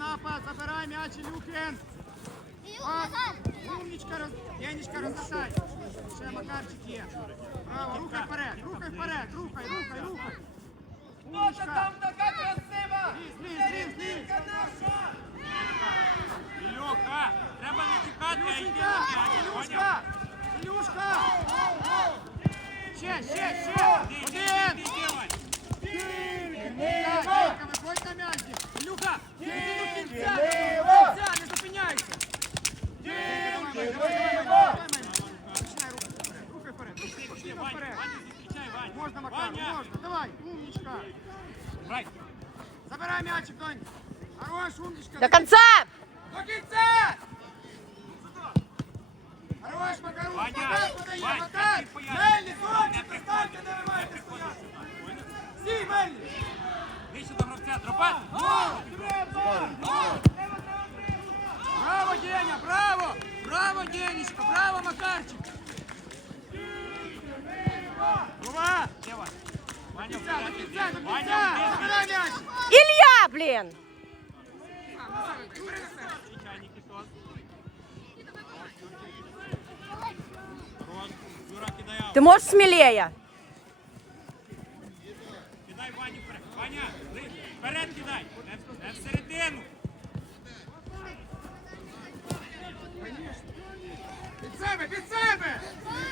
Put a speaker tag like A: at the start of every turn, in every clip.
A: напад, забирай м'яч, Ілюхін. Умничка, роз... Денечка, розгатай. Ще Макарчик є. Браво, рухай вперед, рухай вперед, рухай, рухай, рухай.
B: Наша там така красива!
A: Зліз, зліз, зліз, зліз.
B: Лінка наша!
C: Ілюха, треба не чекати, а йти
A: Ілюшенька,
C: на м'яч.
A: Ілюшка, Ілюшка. Ще, ще, ще.
C: Ти, ти,
A: Один.
C: ти, ти, Вань.
A: Так, Делька, виходь на м'яч. Ілюха, іди до кінця, до
B: Діма!
A: кінця, не зупиняйся. Давай, давай,
B: Дімки,
A: давай,
B: Діма!
A: давай, давай. Починай рухай вперед, рухай вперед.
C: Ти,
A: Пошли
C: Вань,
A: вперед.
C: Ваня, зустрічай, Вань.
A: Можна, Макар,
C: Ваня.
A: можна. Давай, умничка.
C: Грай.
A: Забирай м'ячик, Донь. Хорош, умничка.
D: До конца!
A: До кінця! Хорош, Макаруш,
C: Ваня,
A: Макар подає,
C: Вань,
A: Макар!
C: ти поясни.
A: Мельник,
C: Не
A: хлопчик,
C: приходь.
A: станьте, де ви маєте
C: Приходиш
A: стояти!
C: сюди, поняв?
A: Стій, Мельник!
C: Вище до гравця, дробати.
A: Браво, Деня, браво! Браво, Денечка, браво, Макарчик! Вова!
C: Де Ваня? Ваня,
A: До кінця, до
C: вперед,
A: кінця,
C: іди.
A: до
C: Ваня,
A: кінця!
C: вниз,
A: Забирай м'яч!
D: Илья, блин!
C: Зустрічай, Нікітос. Хорош. Юра, кидай аут.
D: Ты можешь смелее?
C: Вперед кидай! Не всередину!
A: Під себе, під себе!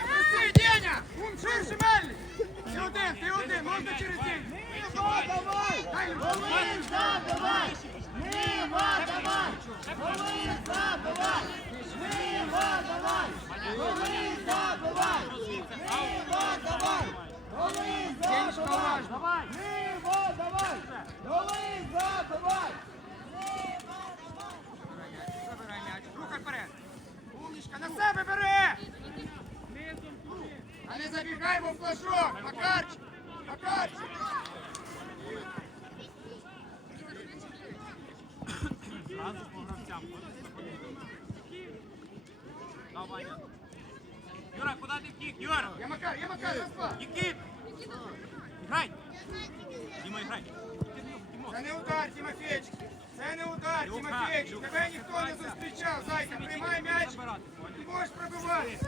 A: Неси, Деня! Ум ширше, Мелі! Ти один, ти один, можна через день!
C: Мимо,
B: давай! Голим, забивай! Мимо, давай! Голим, забивай! Мимо, давай! Голим, забивай! Мимо, Луїза,
A: Денечка,
B: давай!
A: уважно! Давай!
B: Міма, давай! Луїза, давай!
A: Забирай м'яч, рухай вперед! Умничка, на себе бери! А не забігай, бо в флажок! Макарчик! Макарчик!
C: Зразу по гравцям. Дав Ваня. Юра, куди ти втік? Юра!
A: Я Макар, я Макар, раз, два!
C: Нікіт! Грай! Діма, грай! Дімо,
A: Це не удар, Тимофійчик! Це не удар,
C: Люха,
A: Тимофійчик!
C: Люха,
A: Тебе ніхто не
C: Вася.
A: зустрічав, зайка! Приймай м'яч!
C: забирати, поняв?
A: Ти можеш пробивати!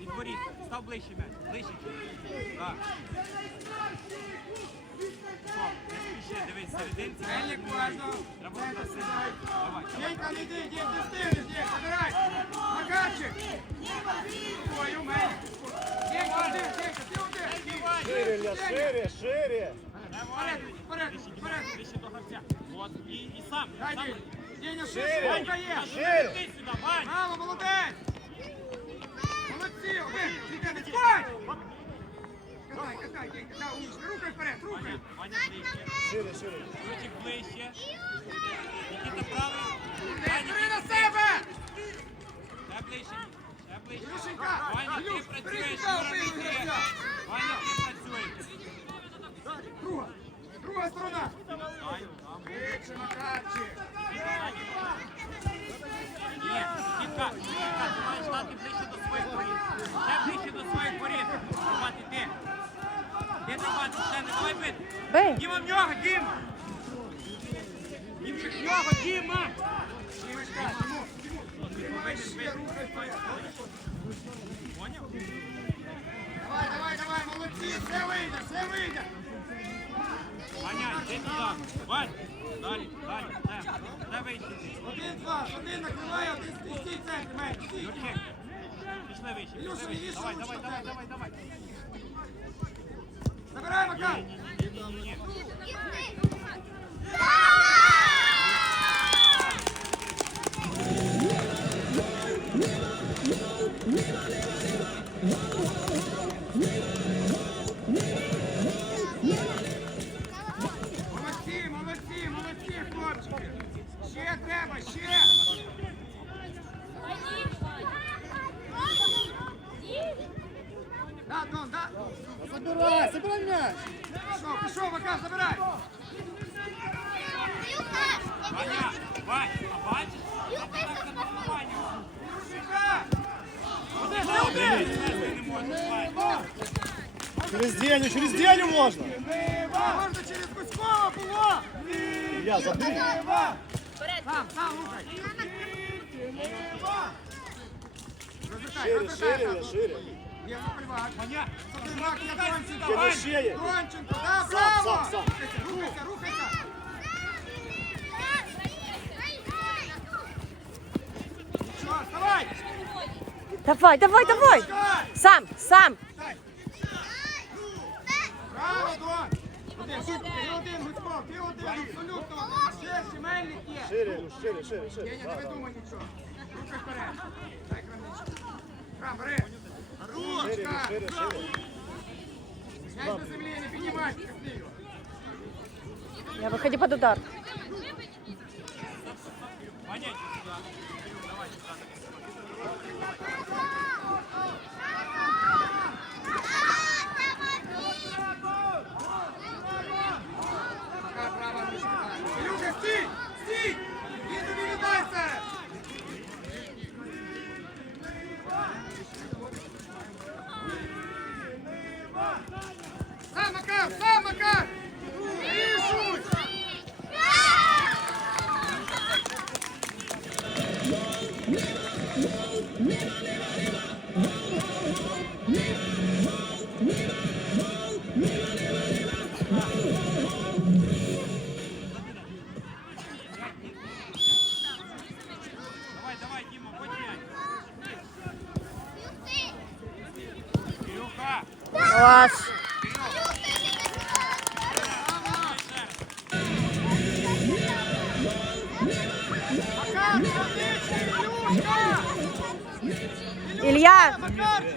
C: Відборіть. Став ближче м'яч. Ближче. Так. Стоп, не спіши, дивись, серединці.
A: Мельник, уважно!
C: Треба буде сильно. Давай, давай.
A: Денька, не йди, День, ти встигнеш, День, забирай! Макарчик! Ой, у мене! Денька, один, Денька, ти один!
B: Шире, Ілля, шире, шире!
C: Давай.
A: Вперед,
C: Ближче,
A: вперед!
C: ближче до гравця. От, і, і сам.
A: Дай,
C: сам.
A: День! Деня,
B: Шире.
A: шире, Ванька є!
B: Шире!
C: Іди сюди, Вань.
A: Браво, молодець! Молодці! Один! Іди, відходь! Катай, катай, Денька, да, умничка, рухай вперед, рухай!
C: Ваня, Ваня ближче.
B: Шире, шире!
C: Ручик ближче. Нікіта правий.
A: День, бери на себе!
C: Ще ближче. Ваня,
A: Ілюш,
C: ти працюєш. Ваня, ти працюєш.
A: Друга! Друга сторона! Швидше, Макарчик!
C: Ні, Нікітка, Нікітка, ти маєш стати ближче до своїх воріт. Ще ближче до своїх воріт. Давати ти. Ти давати, ще не давай бити.
D: Бей.
C: Діма в нього, Діма. Дімчик в нього, Діма.
A: Дімочка, Діму, Діму! Тримай ще, рухай вперед!
C: Поняв?
A: Давай, давай, давай, молодці, все вийде, все вийде.
C: Ваня, йди туди. Вань, далі, далі. Де, де вийти?
A: Один, два, один накриває, один стій, стій, центр, меч, стій.
C: Юрчик, пішли вище, пішли
A: Ілюша,
C: вище.
A: Ілюша,
C: Давай,
A: Ілюша,
C: давай, давай,
A: давай.
C: давай, давай.
A: Забирай, Макар.
B: Можна
A: через Кузькова було.
B: Ілля, забий!
A: Сам, сам рухай. Розвитай,
B: Шире,
A: розвитай.
B: шире,
A: сам.
B: шире.
A: Є закривак.
C: Маня,
A: Закривак, є Донченко.
B: Тебе шиє.
A: Донченко, да,
B: Сам,
A: браво!
B: сам, сам.
A: Рухайся, рухайся. Що, вставай!
D: Давай, давай, давай.
A: Чекай!
D: Сам, сам.
A: Браво, Дон! Один, супер, ти один, Гуцько, ти один, абсолютно. Ширше, мельник є.
B: Шире, Илюш, шире, шире, шире.
A: Деня,
B: Да,
A: не
B: да.
A: видумай нічого. Руки вперед. Дай крамничку. Крам, бери.
B: Шире, Илюш, шире, шире.
A: М'яч на землі, не піднімайся, Костилю.
D: Я выходи под удар.
C: Маня,
D: Класс.
A: Макар, отличный, Илюшка!
D: Илья,
A: Макарчик!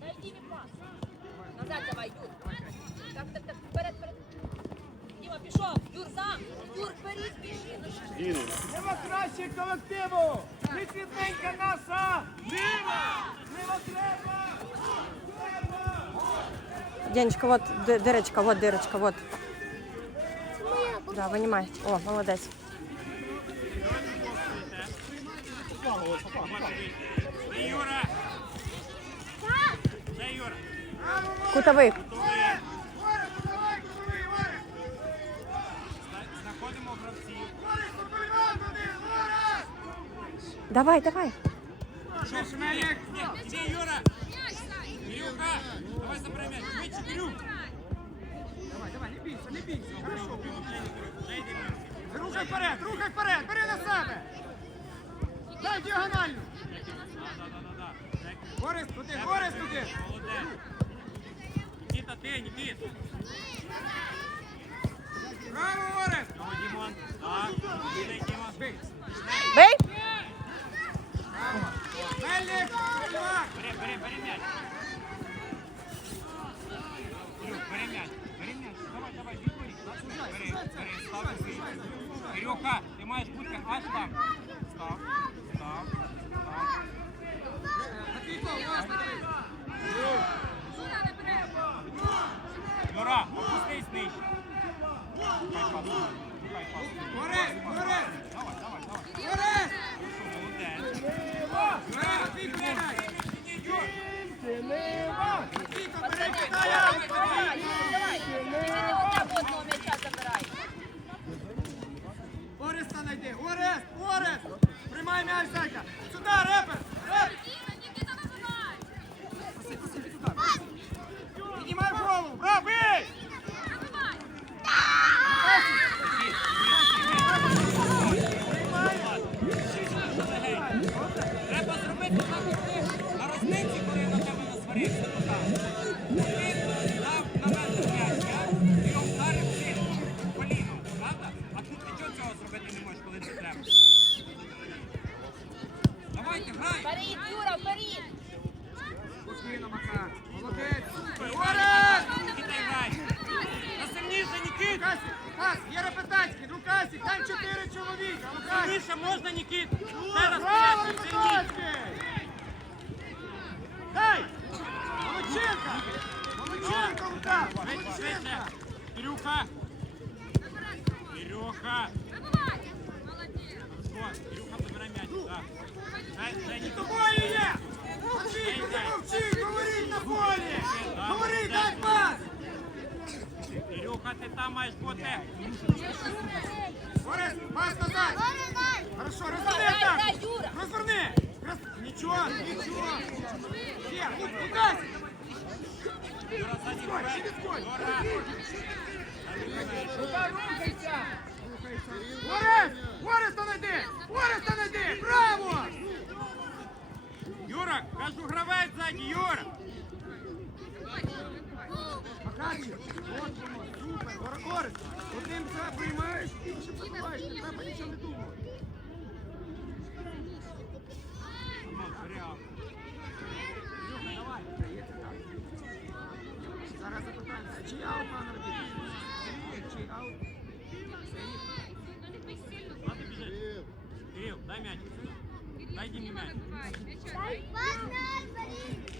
E: Дай Дімі пас. Назад давай, Юр. Так, так, так, вперед, вперед. Діма, пішов. Юр, сам. Юр, вперед, біжи. Ну що?
B: Діни.
A: Нема краще колективу! Ми світленька наша! Ліва! Ліва треба!
D: Денечка, вот ды- дырочка, вот дырочка, вот. Да, вынимай. О, молодец.
C: Це Юра. Це Юра.
D: Кутовых.
A: Оре, давай, кури, Оре!
C: Знаходимо гравців.
A: Оре, контролювати один! Оре!
D: Давай, давай.
A: Ширше, Мельник!
C: Ні, іди, Юра. Кирюха, давай забирай м'яч. Швидше, Кирюх.
A: Давай, давай, не бійся, не бійся! Хорошо!
C: Вже йди м'яч.
A: Рухай вперед, рухай вперед, бери на себе! Дай діагональну!
C: Да-да-да-да. Так,
A: Орес туди, Орес туди!
C: Молодець. Нікіта, ти, Нікіт.
A: Браво, Орес!
C: Його, Дімон. Так, іди, Діма.
A: Бий!
D: Бей.
A: Мельник! Контролювати!
C: Бери, бери, бери м'яч. відбери. Бери, бери, став і бий. Кирюха, ти маєш бути аж там. Тебе
A: пас!
C: Кирюха, ти там маєш бути.
A: Борис, пас назад. Хорошо, розверни
E: Дай,
A: так.
E: дай, Юра.
A: Розверни. Роз... Нічого, нічого. Ще, ну, кудись. Відходь, ще відходь. Рука, рухайся. Борис, Борис, та найди. Борис, та найди. Браво.
C: Юра, кажу, гравець ззаді, Юра.
A: Макарчик, от воно, супер, Горохорець. Одним це приймаєш, іншим забуваєш, не треба нічого не думати. Давай, даєте так. Зараз запитаємося, чи аут пан арбітр? Чи аут?
C: Кирил, дай м'яч. Дай Дімі м'яч. Юрчик, давай, давай, давай.
A: Все, сам,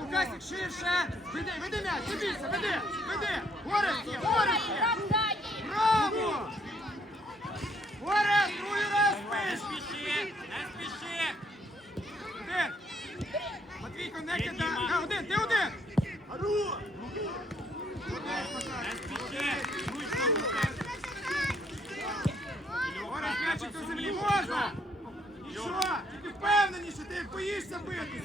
A: Лукасик, ширше. Веди, веди м'яч, не веди, веди. Горец є, горец є. Браво! Можна! Ти впевнений, що ти боїшся бити,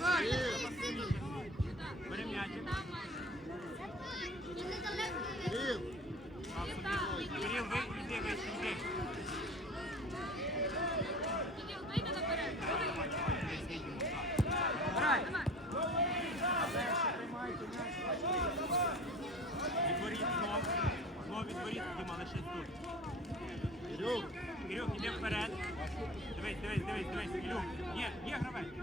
C: Є,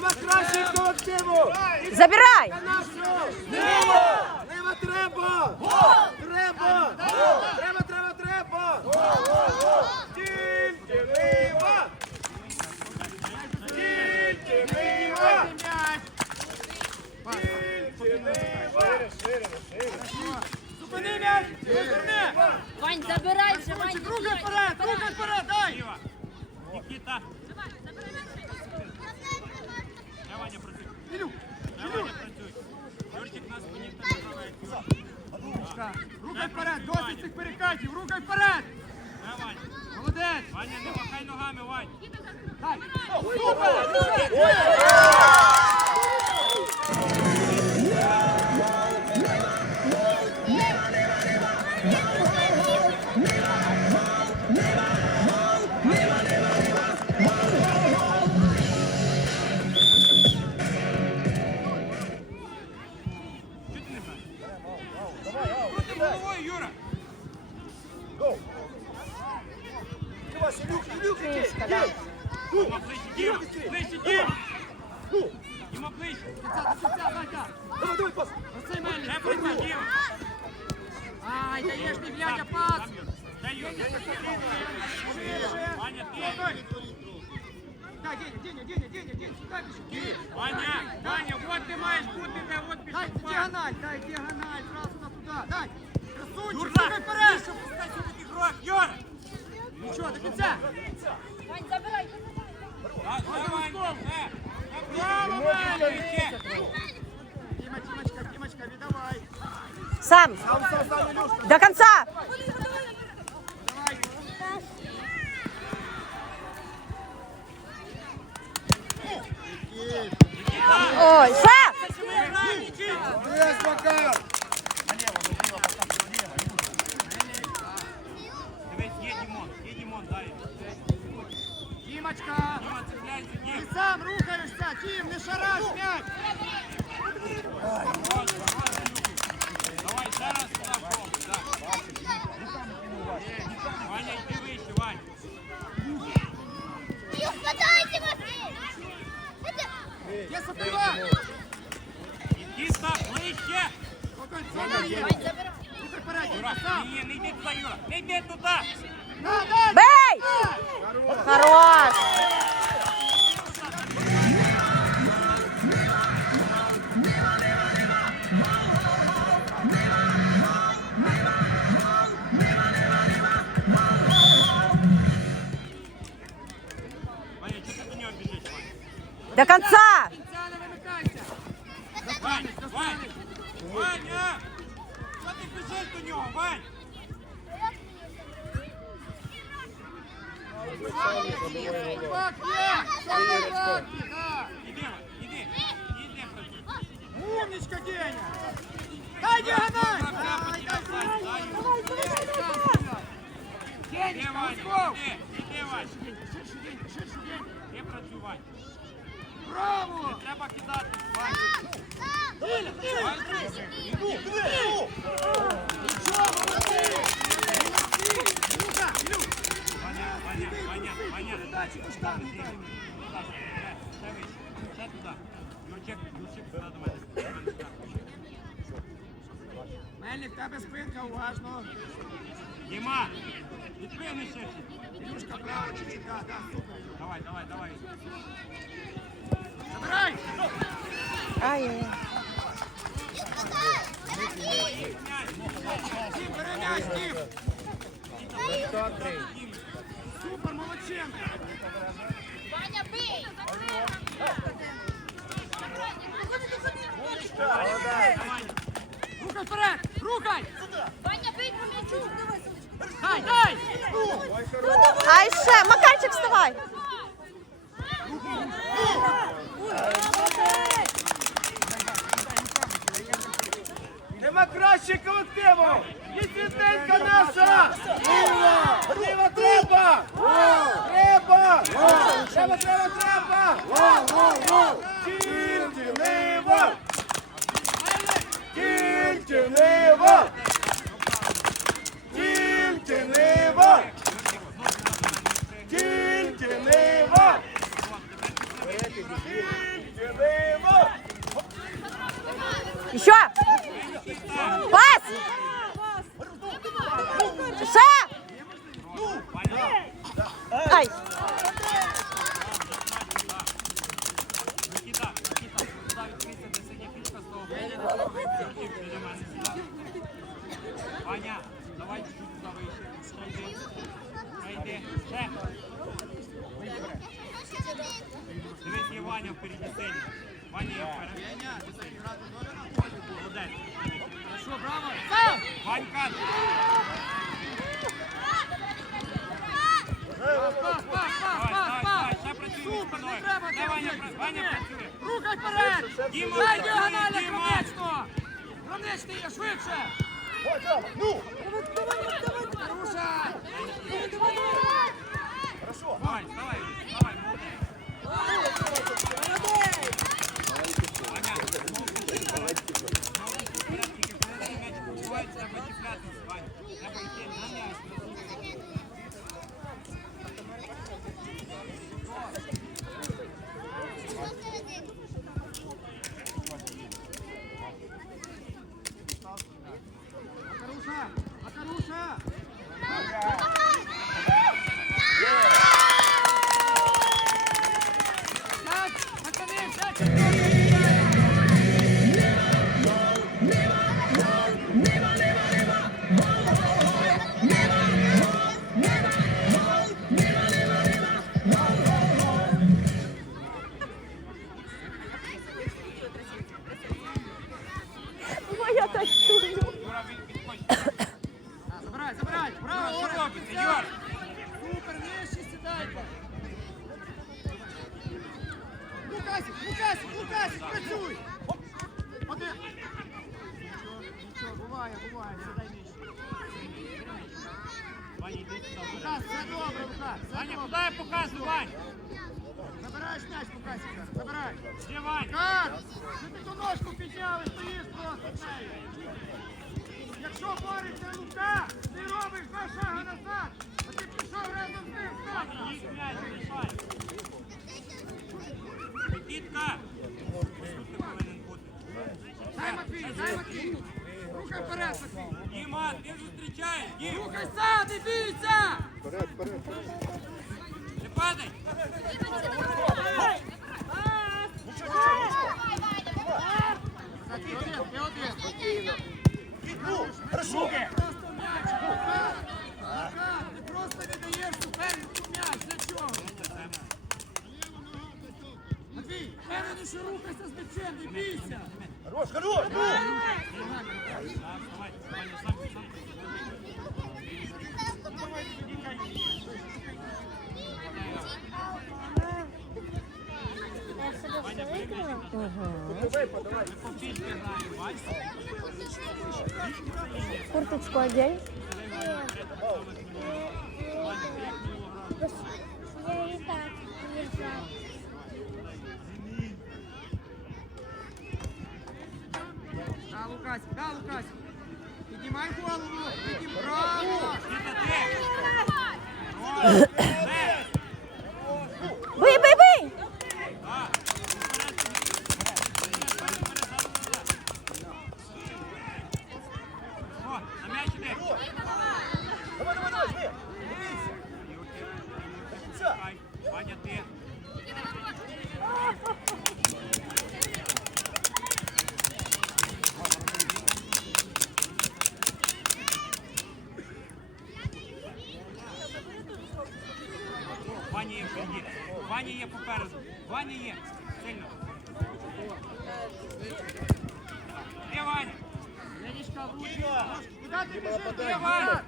B: Нема кращих колективу!
D: Забирай!
B: Нема! Нема треба! Треба! Треба, треба, треба! Тільки нема! Тільки нема! Тільки нема!
A: Зупини м'яч!
E: Вань, забирай вже, Вань,
A: Руки вперед, руки вперед, дай!
C: Нікіта. Гравець.
A: Рука вперед, досить цих перекатів, рука вперед!
C: Я Ваня.
A: Молодець!
C: Ваня, не махай ногами, Вань.
A: Дай! Супер! Умниця!
E: Вань, забирай.
C: Так, давай, все.
A: Браво, Ваня!
C: Ще.
A: Діма, Дімочка, Дімочка, віддавай!
D: Сам.
A: Сам, сам, сам, Ілюшка!
D: До конца.
A: Давай!
D: Ой, ще.
A: рухаєшся, Дім, не шараш м'яч!
C: Давай ще раз туди пробуй, так. Ваня, йди вище, Вань.
A: Є соприва!
C: Іди так, ближче.
A: Спокійно, є!
E: Вань, забирай.
A: Рухай вперед,
C: Юра,
A: сам!
C: ні, не йди туди, Юра. Не йди туди.
A: На, на!
D: Бей. Хорош.
C: До
D: конца.
A: Кінця не вимикайся!
C: Вань, Вань, Ваня! Що ти біжиш до нього, Вань?
A: Сопривак є! Сопривак є, да!
C: Іди, Вань, іди. Іди, працюй.
A: Умничка, Деня! Дай діагональ!
C: Дай,
A: Дай, дай,
C: дай,
A: дай!
C: Іди,
A: Денечка,
C: Ваня,
A: Москов!
C: іди, іди, Вань.
A: Ширше, Деня, ширше, Деня!
C: Іди, працюй, Вань.
A: Браво!
C: Треба кидати, Вань.
A: Нічого, молодці! Люка, Люк!
C: Ваня, Ваня, Ваня, Ваня.
A: Передачі, куштами,
C: Ще
A: дай!
C: вище, ще вище. Ще туди. Юрчик, Юрчик, сюди до мене. До мене сюди.
A: Мельник, в тебе спинка, уважно!
C: Діма, відпини ще.
A: Ілюшка, право, чуть-чуть, да, да, супер!
C: Давай, давай, давай.
D: Ай.
A: Супер, молодчинка!
E: Ваня, бий.
A: Рухай вперед! Рухай!
E: Ваня, бий по м'ячу.
A: Дай, дай!
D: А ще. Макарчик, вставай.
B: Нема краще колективу! І світленька наша! Ліва! Ліва треба! Треба! Треба, треба, треба! Тільки ліва! Тільки ліва! Тільки ліва! Тільки ліва! Тільки ліва!
D: Еще.
A: Дай
C: працює,
A: діагоналя
C: Діма.
A: кромечно! Кромечний є, швидше!
B: Ну!
A: Рушай!
C: Давай, давай, давай, молодець.
A: Right.
D: Курточку одень.
F: Я и так лежал.
G: Да, Лукасик, да, Лукасик. Піднімай голову, піднім право.
A: Це ти. Ваня є попереду. Ваня є. Сильно. Де Ваня?
G: Куда ти біжиш?
A: Де Ваня?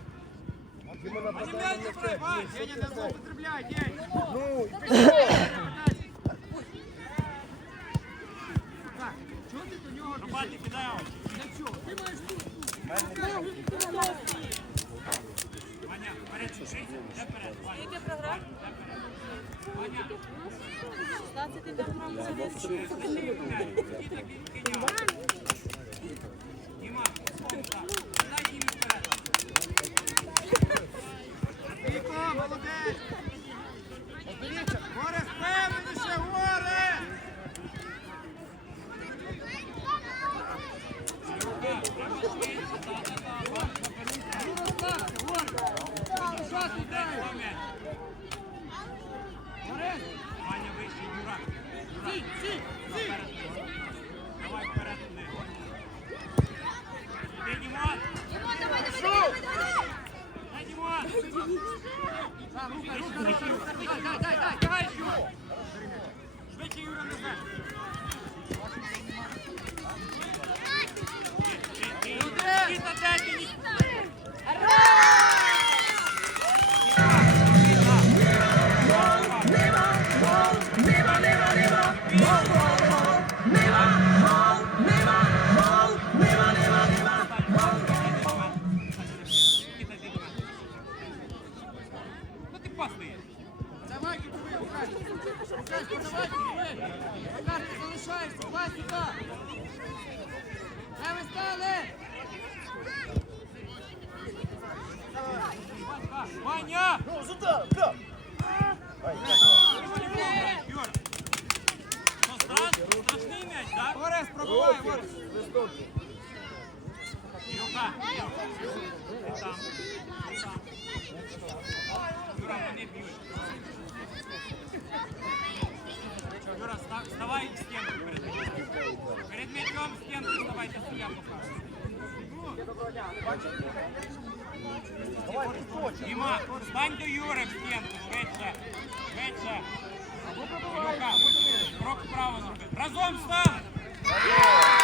A: Ваня.
G: Деня, не злоупотребляй, День.
C: Ну,
A: Діма, стань до Юри в стінку, швидше, швидше. Ілюха, крок вправо зроби. Разом стань!